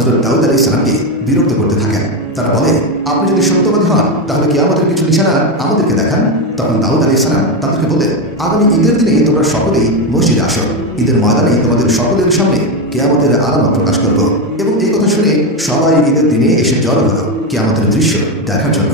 হযরত দাউদ আলাইহিস সালামকে বিরক্ত করতে থাকেন। তারা বলে, আপনি যদি সত্যবাদী হন তাহলে কিয়ামতের কিছু নিশানা আমাদেরকে দেখান। তখন দাউদ আলাইহিস সালাম তাদেরকে বললেন, আগামী ঈদের দিনে তোমরা সকলেই মসজিদে আসো। ঈদের ময়দানে তোমাদের সকলের সামনে কিয়ামতের আলামত প্রকাশ করব। এবং এই কথা শুনে সবাই ঈদের দিনে এসে জড়ো হলো কিয়ামতের দৃশ্য দেখার জন্য।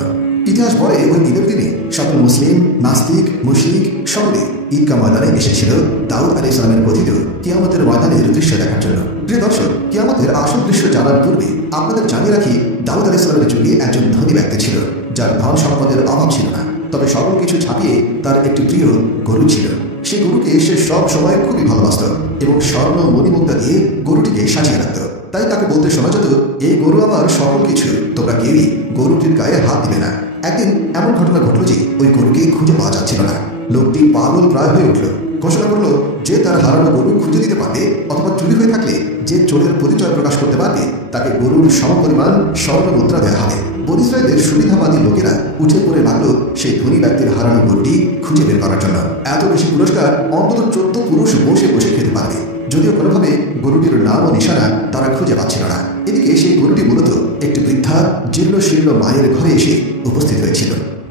ইতিহাস বলে ওই ঈদের দিনে সকল মুসলিম, নাস্তিক, মুশরিক সকলে ঈদগাহ ময়দানে এসেছিল দাউদ আলাইহিস সালামের কথিত কিয়ামতের ময়দানের দৃশ্য দেখার জন্য। প্রিয় দর্শক, কিয়ামতের আসল দৃশ্য জানার পূর্বে আপনাদের জানিয়ে রাখি, দাউদ আলাইহিস সালামের যুগে একজন ধনী ব্যক্তি ছিল, যার ধন সম্পদের অভাব ছিল না। তবে সকল কিছু ছাপিয়ে তার একটি প্রিয় গরু ছিল। সেই গরুকে সে সব সময় খুবই ভালোবাসত এবং স্বর্ণ মণিমুক্তা দিয়ে গরুটিকে সাজিয়ে রাখত। তাই তাকে বলতে শোনা যেত, এই গরু আমার সকল কিছু, তোমরা কেউই গরুটির গায়ে হাত দিবে না। একদিন এমন ঘটনা ঘটল যে ওই গরুকে খুঁজে পাওয়া যাচ্ছিল না। লোকটি পাগল প্রায় হয়ে উঠল। ঘোষণা করলো যে তার হারানো গরু খুঁজে দিতে পারবে অথবা চুরি হয়ে থাকলে যে চোরের পরিচয় প্রকাশ করতে পারবে তাকে গরুর সমপরিমাণ স্বর্ণ মুদ্রা দেওয়া হবে। বনী ইসরাইলের সুবিধাবাদী লোকেরা উঠে পড়ে লাগলো সেই ধনী ব্যক্তির হারানো গরুটি খুঁজে বের করার জন্য। এত বেশি পুরস্কার অন্তত 14 পুরুষ বসে বসে খেতে পারবে, যদিও কোনোভাবে গরুটির নাম ও নিশানা তারা খুঁজে পাচ্ছিল না। এদিকে সেই গরুটি মূলত একটি বৃদ্ধা জীর্ণ শীর্ণ মায়ের ঘরে এসে উপস্থিত হয়েছিল,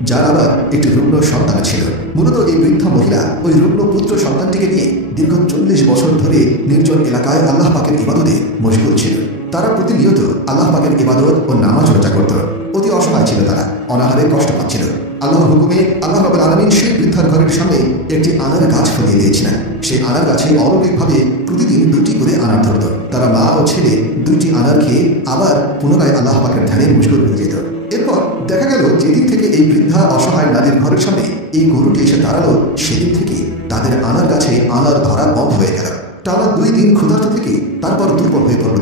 যার আবার একটি রুগ্ন সন্তান ছিল। মূলত এই বৃদ্ধা মহিলা ওই রুগ্ন পুত্র সন্তানটিকে নিয়ে দীর্ঘ 40 বছর ধরে নির্জন এলাকায় আল্লাহ পাকের ইবাদতে মশগুল ছিল। তারা প্রতিনিয়ত আল্লাহ পাকের ইবাদত ও নামাজ রোজা করত। অতি অসহায় ছিল তারা, অনাহারে কষ্ট পাচ্ছিল। আল্লাহর হুকুমে আল্লাহ রাব্বুল আলামিন সেই বৃদ্ধার ঘরের সামনে একটি আনার গাছ ফলিয়ে দিয়েছিলেন। সেই আনার গাছে অলৌকিকভাবে প্রতিদিন 2টি করে আনার ধরত। তারা মা ও ছেলে 2টি আনার খেয়ে আবার পুনরায় আল্লাহ পাকের ধ্যানে মশগুল হয়ে যেত। এরপর দেখা গেল যেদিন থেকে এই বৃদ্ধা অসহায় নারীর ঘরের সামনে এই গরুটি এসে দাঁড়ালো, সেদিন থেকে তাদের আনার গাছে আনার ধরা বন্ধ হয়ে গেল। টানা 2 দিন ক্ষুধার্ত থেকে তারপর দুর্বল হয়ে পড়ল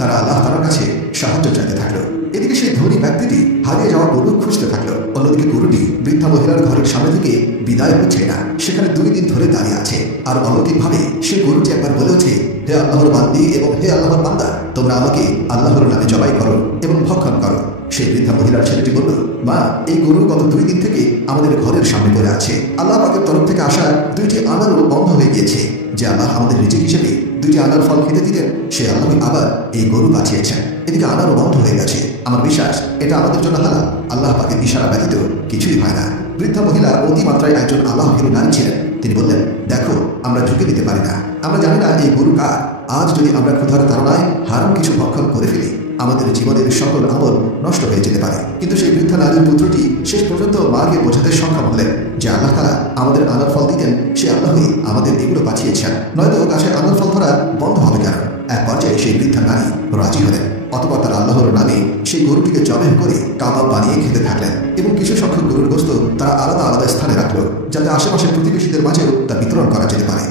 তারা আল্লাহ তাআলার কাছে সাহায্য চাইতে থাকলো। এদিকে সেই ধনী ব্যক্তিটি হারিয়ে যাওয়া গরু খুঁজতে থাকলো। অন্যদিকে গরুটি বৃদ্ধা মহিলার ঘরের সামনে থেকে বিদায় হচ্ছে না, সেখানে 2 দিন ধরে দাঁড়িয়ে আছে। আর অলৌকিকভাবে সেই গরুটি একবার বলে ওঠে, হে আল্লাহর বান্দি এবং হে আল্লাহর বান্দা, তোমরা আমাকে আল্লাহর নামে জবাই করো এবং ভক্ষণ করো। সেই বৃদ্ধা মহিলার ছেলেটি বলল, মা, এই গরু গত 2 দিন থেকে আমাদের ঘরের সামনে পড়ে আছে। আল্লাহ পাকের তরফ থেকে আসা 2টি আনারও বন্ধ হয়ে গিয়েছে। যে আল্লাহ আমাদের রিজিক হিসেবে 2টি আনার ফল খেতে দিতেন, সে আল্লাহ আবার এই গরু বাঁচিয়েছেন। এদিকে আনারও বন্ধ হয়ে গেছে। আমার বিশ্বাস এটা আমাদের জন্য হালাল। আল্লাহ পাকের ইশারা ব্যতীত কিছুই হয় না। বৃদ্ধা মহিলা অতিমাত্রায় একজন আল্লাহভীরু নারী ছিলেন। তিনি বললেন, দেখো, আমরা ঝুঁকে দিতে পারি না। আমরা জানি না এই গরু কার। আজ যদি আমরা ক্ষুধার তাড়নায় হারাম কিছু ভক্ষণ করে ফেলি, আমাদের জীবনের সকল আমল নষ্ট হয়ে যেতে পারে। কিন্তু সেই বৃদ্ধা নারীর পুত্রটি শেষ পর্যন্ত মাকে বোঝাতে সক্ষম হলেন যে আল্লাহ তাআলা আমাদের আনার ফল দিতেন, সে আল্লাহই আমাদের এগুলো বাঁচিয়েছেন, নয়তো গাছে আনার ফল ধরা বন্ধ হবে কেন। এক পর্যায়ে সেই বৃদ্ধা নারী রাজি হলেন। অতঃপর তারা আল্লাহর নামে সেই গরুটিকে জবাই করে কাবাব বানিয়ে খেতে থাকলেন এবং কিছু সংখ্যক গরুর গোশত তারা আলাদা আলাদা স্থানে রাখলো, যাতে আশেপাশের প্রতিবেশীদের মাঝেও তা বিতরণ করা যেতে পারে।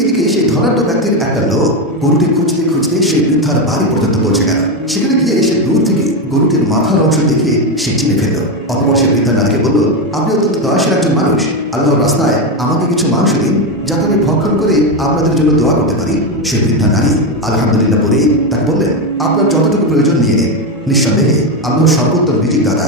এদিকে সেই ধনাঢ্য ব্যক্তির একটা লোক গরুটি খুঁজতে খুঁজতে সেই বৃদ্ধার বাড়ি পর্যন্ত পৌঁছে গেল। সেখানে গিয়ে এসে দূর থেকে গরুটির মাথার অংশ দেখে সে চিনে ফেলল। অতঃপর সে বৃদ্ধা নারীকে বলল, আপনি অত্যন্ত দয়াশীল একজন মানুষ, আল্লাহর রাস্তায় আমাকে কিছু মাংস দিন, যাতে আমি ভক্ষণ করে আপনাদের জন্য দোয়া করতে পারি। সে বৃদ্ধা নারী আলহামদুলিল্লাহ বলে তাকে বললেন, আপনার যতটুকু প্রয়োজন নিয়ে নিন, নিঃসন্দেহে আল্লাহর সর্বোত্তম রিজিক দাতা।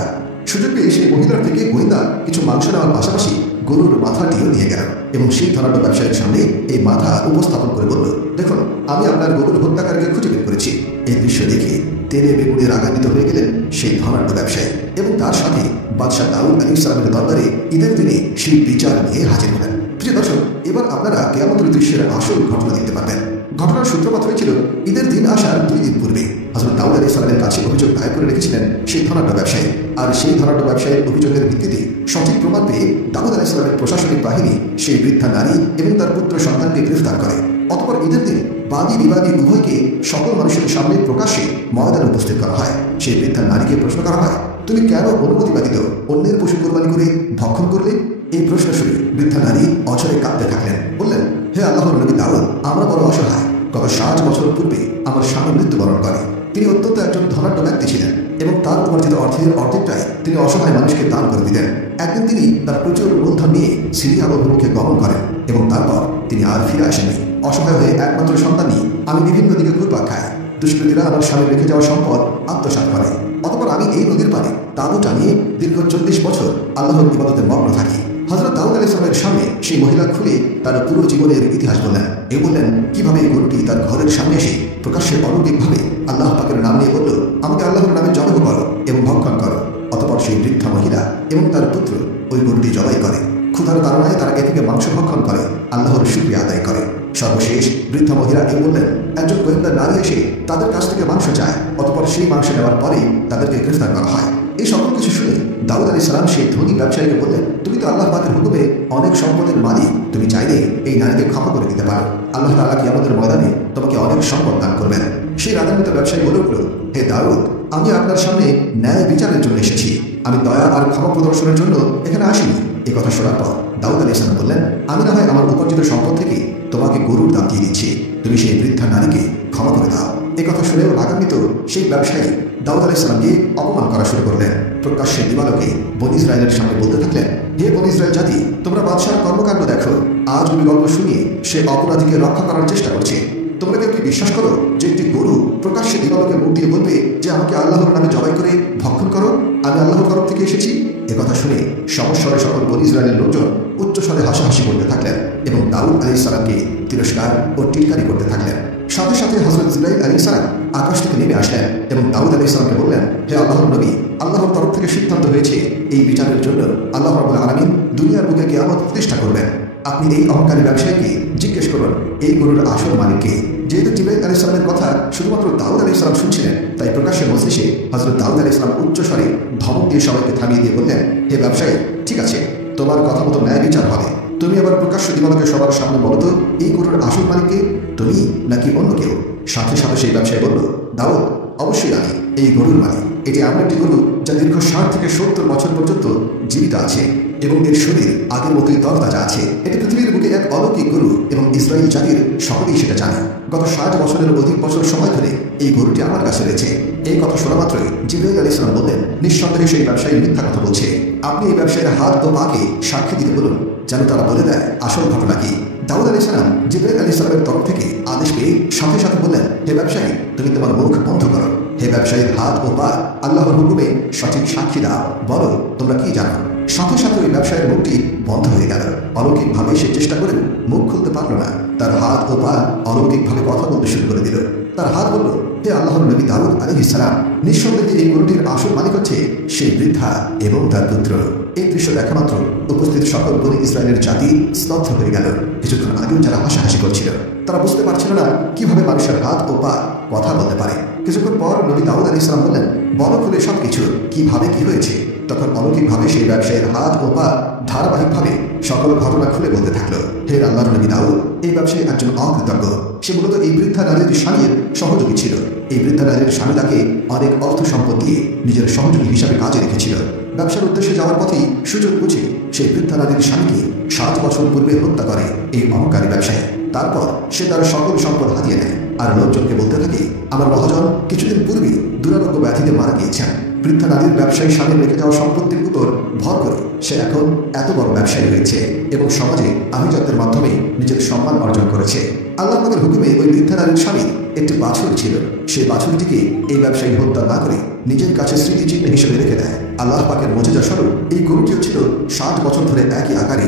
সুযোগ পেয়ে সেই মহিলার থেকে গোয়েন্দা কিছু মাংস নেওয়ার পাশাপাশি গরুর মাথাটিও নিয়ে গেল এবং সেই ধনাঢ্য ব্যবসায়ীর সামনে এই মাথা উপস্থাপন করে বলল, দেখুন, আমি আপনার গরুর হত্যাকারীকে খুঁজে বের করেছি। এই দৃশ্য দেখে তেলে বেগুনে রাগান্বিত হয়ে গেলেন সেই ধনাঢ্য ব্যবসায়ী এবং তার সাথে বাদশাহ দাউদ আলাইহিস সালামের দরবারে ঈদের দিনে সেই বিচার নিয়ে হাজির হলেন। প্রিয় দর্শক, এবার আপনারা কিয়ামতের দৃশ্যের আসল ঘটনা দেখতে পাবেন। ঘটনার সূত্রপাত হয়েছিল ঈদের দিন আসার 2 দিন পূর্বে। হযরত দাউদ আলাইহিস সালামের কাছে অভিযোগ দায়ের করে রেখেছিলেন সেই ধনাঢ্য ব্যবসায়ী। আর সেই ধনাঢ্য ব্যবসায়ীর অভিযোগের ভিত্তিতে সঠিক প্রমাণ পেয়ে দাউদ আলাইহিস সালামের প্রশাসনিক বাহিনী সেই বৃদ্ধা নারী এবং তার পুত্র সন্তানকে গ্রেফতার করে। অতঃপর ঈদের দিন বাদী বিবাদী উভয়কে সকল মানুষের সামনে প্রকাশ্যে ময়দানে উপস্থিত করা হয়। সেই বৃদ্ধা নারীকে প্রশ্ন করা হয়, তুমি কেন অনুমতি ব্যতীত অন্যের পশু কোরবানি করে ভক্ষণ করলে? এই প্রশ্ন শুনে বৃদ্ধা নারী অঝরে কাঁদতে থাকলেন। বললেন, হে আল্লাহর নবী দাউদ, আমরা বড় অসহায়। গত 60 বছর পূর্বে আমার স্বামী মৃত্যুবরণ করে। তিনি অত্যন্ত একজন ধনাঢ্য ব্যক্তি ছিলেন এবং তার উপার্জিত অর্থের অর্ধেকটাই তিনি অসহায় মানুষকে দান করে দিতেন। একদিন তিনি তার প্রচুর মূলধন নিয়ে সিরিয়া অভিমুখে গমন করেন এবং তারপর তিনি আর ফিরে আসেননি। অসহায় হয়ে একমাত্র সন্তান নিয়ে আমি বিভিন্ন দিকে ঘুরপাক খাই। দুষ্কৃতীরা আমার স্বামী রেখে যাওয়া সম্পদ আত্মসাৎ করে। অতঃপর আমি এই নদীর পাড়ে তাঁবু টানিয়ে দীর্ঘ 40 বছর আল্লাহর ইবাদতে মগ্ন থাকি। হযরত দাউদ আলাইহিস সালামের সামনে সেই মহিলা খুলে তার পুরো জীবনের ইতিহাস বললেন। বললেন কিভাবে এই গরুটি তার ঘরের সামনে এসে প্রকাশ্যে অলৌকিকভাবে আল্লাহ পাকের নাম নিয়ে বলল, আমাকে আল্লাহর নামে জবাই করো এবং ভক্ষণ করো। অতঃপর সেই বৃদ্ধা মহিলা এবং তার পুত্র ওই গরুটি জবাই করে। ক্ষুধার তাড়নায় তারা এ থেকে মাংস ভক্ষণ করে, আল্লাহর শুকরিয়া আদায় করে। সর্বশেষ বৃদ্ধা মহিলা বললেন, একজন গোয়েন্দা নারী এসে তাদের কাছ থেকে মাংস চায়। অতঃপর সেই মাংস নেওয়ার পরেই তাদেরকে গ্রেফতার করা হয়। এই সকল কিছু শুনে দাউদ আলাইহিস সালাম সেই ধনী ব্যবসায়ীকে বললেন, তুমি তো আল্লাহ পাকের হুকুমে অনেক সম্পদের মালিক, তুমি চাইলে এই নারীকে ক্ষমা করে দিতে পারো। আল্লাহ তাআলা কিয়ামতের ময়দানে তোমাকে অনেক সম্পদ দান করবেন। সেই রাগান্বিত ব্যবসায়ী বলে উঠল, হে দাউদ, আমি আপনার সামনে ন্যায় বিচারের জন্য এসেছি, আমি দয়া আর ক্ষমা প্রদর্শনের জন্য এখানে আসিনি। এই কথা শোনার পর দাউদ আলাইহিস সালাম বললেন, আমি না হয় আমার উপার্জিত সম্পদ থেকে তোমাকে গরুর দাম দিয়ে দিচ্ছি, তুমি সেই বৃদ্ধা নারীকে ক্ষমা করে দাও। এই কথা শুনেও রাগান্বিত সেই ব্যবসায়ী দাউদ আলাইহিস সালামকে অপমান করা শুরু করলেন। প্রকাশ্যে দিবালোকে বনী ইসরায়েলের সামনে বলতে থাকলেন, হে বনী ইসরায়েল জাতি, তোমরা বাদশার কর্মকাণ্ড দেখো। আজ ওই গল্প শুনিয়ে সে অপরাধীকে রক্ষা করার চেষ্টা করছে। তোমরা কেউ কি বিশ্বাস করো যে একটি গরু প্রকাশ্যে দিবালোকে মুখ দিয়ে বলবে যে আমাকে আল্লাহর নামে জবাই করে ভক্ষণ করো, আমি আল্লাহর তরফ থেকে এসেছি? একথা শুনে সমস্যার সকল বনী ইসরায়েলের লোকজন উচ্চস্বরে হাসাহাসি করতে থাকলেন এবং দাউদ আলাইহিস সালামকে তিরস্কার ও টিটকারি করতে থাকলেন। সাথে সাথে হযরত জিবরাইল আলাইহিস সালাম আকাশ থেকে নেমে আসলেন এবং দাউদ আলাইহিস সালামকে বললেন, হে আল্লাহর নবী, আল্লাহর তরফ থেকে সিদ্ধান্ত হয়েছে এই বিচারের জন্য আল্লাহ রাব্বুল আলামিন দুনিয়ার বুকে কিয়ামত প্রতিষ্ঠা করবেন। আপনি এই অহংকারী ব্যবসায়ীকে জিজ্ঞেস করুন এই গরুর আসল মালিককে। যেহেতু জিবরাইল আলাইহিস সালামের কথা শুধুমাত্র দাউদ আলাইহিস সালাম শুনছিলেন, তাই প্রকাশ্যে মজলিসে হযরত দাউদ আলাইহিস সালাম উচ্চস্বরে ধমক দিয়ে সবাইকে থামিয়ে দিয়ে বললেন, হে ব্যবসায়ী, ঠিক আছে, তোমার কথা মতো ন্যায় বিচার হবে। তুমি আবার প্রকাশ্য দিবালোকে সবার সামনে বলো তো এই গরুর আসল মালিককে, তুমি নাকি অন্য কেউ? সাথে সাথে সেই ব্যবসায়ী বলল, দাউদ, অবশ্যই আমি এই গরুর মালিক। এটি এমন একটি গরু যা দীর্ঘ 60 থেকে 70 বছর পর্যন্ত জীবিত আছে এবং এর শরীর আগের মতোই তরতাজা আছে। এটি পৃথিবীর বুকে এক অলৌকিক গরু এবং ইসরায়েল জাতির সকলেই সেটা জানে। গত 60 বছরের অধিক বছর সময় ধরে এই গরুটি আমার কাছে রয়েছে। এই কথা শোনা মাত্রই জিবরাইল আলাইহিস সালাম বললেন, নিঃসন্দেহে সেই ব্যবসায়ী মিথ্যা কথা বলছে। আপনি এই ব্যবসায়ীর হাত ও পাকে সাক্ষী দিতে বলুন, যেন তারা বলে দেয় আসল ঘটনা কি। দাউদ আলাইহিস সালাম জিবরাইল আলাইহিস সালামের তরফ থেকে আদেশ পেয়ে সাথে সাথে বললেন, হে ব্যবসায়ী, তুমি তোমার মুখ বন্ধ করো। হে ব্যবসায়ীর হাত ও পা আল্লাহর হুকুমে সঠিক সাক্ষী দাও, বলো তোমরা কি জানো। সাথে সাথে ওই ব্যবসায়ীর মুখটি বন্ধ হয়ে গেল। অলৌকিকভাবে সে চেষ্টা করে মুখ খুলতে পারল না। তার হাত ও পা অলৌকিকভাবে কথা বলতে শুরু করে দিল। তার হাত বলল, হে আল্লাহর নবী দাউদ আলাইহিস সালাম, নিঃসন্দেহে এই গরুটির আসল মালিক হচ্ছে সেই বৃদ্ধা এবং তার পুত্র। এই দৃশ্য দেখা মাত্র উপস্থিত সকল বনী ইসরায়েলের জাতি স্তব্ধ হয়ে গেল। কিছুক্ষণ আগেও যারা হাসাহাসি করছিল তারা বুঝতে পারছিল না কিভাবে মানুষের হাত ও পা কথা বলতে পারে। কিছুক্ষণ পর নবী দাউদ আলাইহিস সালাম বললেন, বলো খুলে সবকিছু কিভাবে কি হয়েছে। তখন অলৌকিকভাবে সেই ব্যবসায়ীর হাত ও পা ধারাবাহিকভাবে সকল ঘটনা খুলে বলতে থাকলো। হে আল্লাহর নবী দাউদ, এই ব্যবসায়ী একজন অকৃতজ্ঞ। সে মূলত এই বৃদ্ধা নারীর স্বামীর সহযোগী ছিল। এই বৃদ্ধা নারীর স্বামী তাকে অনেক অর্থ সম্পদ দিয়ে নিজের সহযোগী হিসাবে কাজে রেখেছিল। ব্যবসার উদ্দেশ্যে যাওয়ার পথেই সুযোগ বুঝে সেই বৃদ্ধা নারীর স্বামীকে 7 বছর পূর্বে হত্যা করে এই অহংকারী ব্যবসায়ী। তারপর সে তার সকল সম্পদ হাতিয়ে নেয় আর লোকজনকে বলতে থাকে, আমার মহাজন কিছুদিন পূর্বে দুরারোগ্য ব্যাধিতে মারা গিয়েছেন। বৃদ্ধা নারীর ব্যবসায়ী স্বামীর রেখে যাওয়া সম্পত্তির উপর ভর করে সে এখন এত বড় ব্যবসায়ী হয়েছে এবং সমাজে আভিজাত্যের মাধ্যমে নিজের সম্মান অর্জন করেছে। আল্লাহ পাকের হুকুমে ওই বৃদ্ধা নারীর স্বামী একটি বাছুর ছিল। সেই বাছুরটিকে এই ব্যবসায়ী হত্যা না করে নিজের কাছে স্মৃতিচিহ্ন হিসেবে রেখে দেয়। আল্লাহ পাকের মুজিজা স্বরূপ এই গরুটিও ছিল 60 বছর ধরে একই আকারে।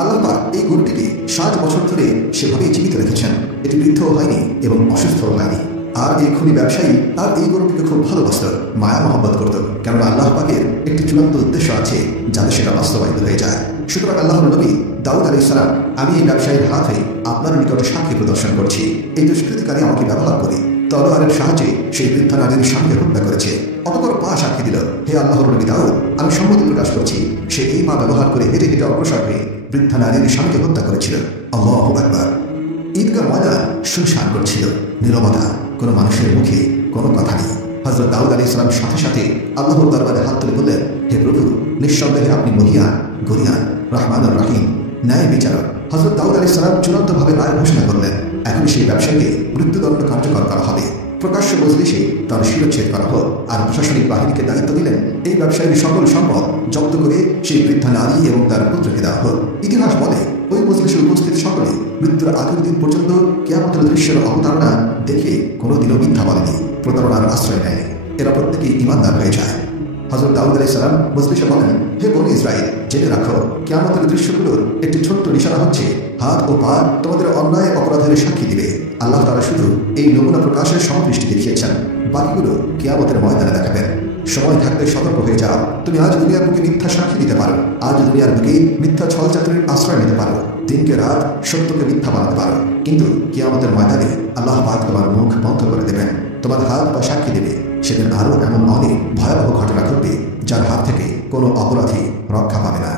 আল্লাহ পাক এই গরুটিকে 60 বছর ধরে সেভাবেই জীবিত রেখেছেন। এটি বৃদ্ধও হয়নি এবং অসুস্থও হয়নি। আর এই খুনি ব্যবসায়ী আর এই গরুটিকে খুব ভালোবাসত, মায়া মহব্বত করত, কেননা আল্লাহ পাকের একটি চূড়ান্ত উদ্দেশ্য আছে যাতে সেটা বাস্তবায়িত হয়ে যায়। সুতরাং আল্লাহর নবী দাউদ আলাইহিস সালাম, আমি এই ব্যবসায়ীর হাত হয়ে আপনার নিকটে সাক্ষী প্রদর্শন করছি। এই দুষ্কৃতিকারী আমাকে ব্যবহার করে তলোয়ারের সাহায্যে সেই বৃদ্ধা নারীর স্বামীকে হত্যা করেছে। অতঃপর পা সাক্ষী দিল, হে আল্লাহর নবী দাউদ, আমি সম্মতি প্রকাশ করছি সে এই পা ব্যবহার করে হেঁটে হেঁটে অগ্রসর হয়ে বৃদ্ধা নারীর স্বামীকে হত্যা করেছিল। আল্লাহু আকবার। ঈদগাহ ময়দান শুনশান করছিল, নীরবতা, কোনো মানুষের মুখে কোনো কথা নেই। হযরত দাউদ আলাইহিস সালাম সাথে সাথে আল্লাহর দরবারে হাত তুলে বললেন, হে প্রভু, নিঃসন্দেহে আপনি মহিয়ান, গরিয়ান, রহমান আর রহিম, ন্যায় বিচারক। হযরত দাউদ আলাইহিস সালাম চূড়ান্তভাবে রায় ঘোষণা করলেন, এখন সেই ব্যবসায়ীকে মৃত্যুদণ্ড কার্যকর করা হবে। প্রকাশ্য মজলিসে তার শিরচ্ছেদ করা হোক। আর প্রশাসনিক বাহিনীকে দায়িত্ব দিলেন এই ব্যবসায়ীর সকল সম্পদ জব্দ করে সেই বৃদ্ধা নারী এবং তার পুত্রকে দেওয়া হোক। ইতিহাস বলে ওই মজলিসে উপস্থিত সকলে মৃত্যুর আগের দিন পর্যন্ত কিয়ামতের দৃশ্যের অবতারণা দেখে কোনোদিনও মিথ্যা বলেনি, প্রতারণার আশ্রয় নেয়নি। এরা প্রত্যেকেই ঈমানদার হয়ে যায়। হযরত দাউদ আলাইহিস সালাম মজলিসে বলেন, হে বনী ইসরাইল, জেনে রাখো কিয়ামতের দৃশ্যগুলোর একটি ছোট্ট নিশানা হচ্ছে হাত ও পা তোমাদের অন্যায় অপরাধের সাক্ষী দিবে। আল্লাহ তাআলা শুধু এই নমুনা প্রকাশের সমদৃষ্টি দেখিয়েছেন, বাকিগুলো কিয়ামতের ময়দানে দেখাবেন। সময় থাকতে সতর্ক হয়ে যাও। তুমি আজ দুনিয়ার বুকে মিথ্যা সাক্ষী দিতে পারো, আজ দুনিয়ার বুকে মিথ্যা ছলচাতুরির আশ্রয় নিতে পারো, দিনকে রাত, সত্যকে মিথ্যা বানাতে পারো, কিন্তু কিয়ামতের ময়দানে আল্লাহ পাক তোমার মুখ বন্ধ করে দেবেন, তোমার হাত বা সাক্ষী দেবে। সেদিন আরও এমন অনেক ভয়াবহ ঘটনা ঘটবে যার হাত থেকে কোনো অপরাধী রক্ষা পাবে না।